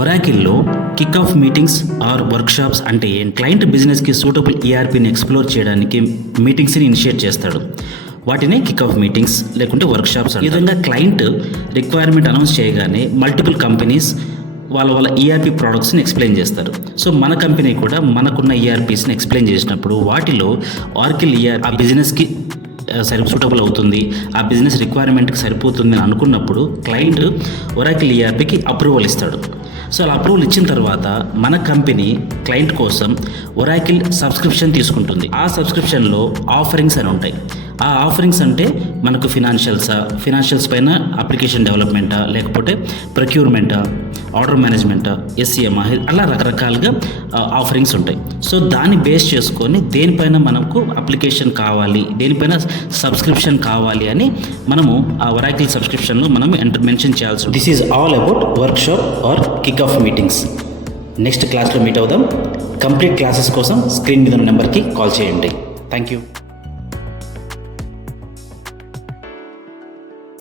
ఒరాకిల్లో kick off meetings or workshops అంటే ఏంటి? Client బిజినెస్కి సూటబుల్ ఈఆర్పీని ఎక్స్ప్లోర్ చేయడానికి మీటింగ్స్ని ఇనిషియేట్ చేస్తాడు. వాటిని కిక్ ఆఫ్ మీటింగ్స్ లేకుంటే వర్క్షాప్స్. ఈ విధంగా క్లయింట్ రిక్వైర్మెంట్ అనౌన్స్ చేయగానే మల్టిపుల్ కంపెనీస్ వాళ్ళ ఈఆర్పీ ప్రోడక్ట్స్ని ఎక్స్ప్లెయిన్ చేస్తారు. సో మన కంపెనీ కూడా మనకున్న ఈఆర్పీస్ని ఎక్స్ప్లెయిన్ చేసినప్పుడు వాటిలో ఆర్కిల్ ఈఆర్పీ ఆ బిజినెస్కి సూటబుల్ అవుతుంది, ఆ బిజినెస్ రిక్వైర్మెంట్కి సరిపోతుంది అని అనుకున్నప్పుడు క్లయింట్ ఒరాకిల్ ఈఆర్పీకి అప్రూవల్ ఇస్తాడు. సో అలా అప్రూవల్ ఇచ్చిన తర్వాత మన కంపెనీ క్లయింట్ కోసం ఒరాకిల్ సబ్స్క్రిప్షన్ తీసుకుంటుంది. ఆ సబ్స్క్రిప్షన్లో ఆఫరింగ్స్ అని ఉంటాయి. ఆ ఆఫరింగ్స్ అంటే మనకు ఫినాన్షియల్స్ పైన అప్లికేషన్ డెవలప్మెంటా, లేకపోతే ప్రొక్యూర్మెంటా, ఆర్డర్ మేనేజ్మెంటా, ఎస్సీఎంఆ, అలా రకరకాలుగా ఆఫరింగ్స్ ఉంటాయి. సో దాన్ని బేస్ చేసుకొని దేనిపైన మనకు అప్లికేషన్ కావాలి, దేనిపైన సబ్స్క్రిప్షన్ కావాలి అని మనము ఆ ఒరాకిల్ సబ్స్క్రిప్షన్లో మనం మెన్షన్ చేయాల్సి ఉంటుంది. This is all about workshop or kick off meetings. Next క్లాస్లో మీట్ అవుదాం. కంప్లీట్ క్లాసెస్ కోసం స్క్రీన్ మీద ఉన్న నెంబర్కి కాల్ చేయండి. Thank you.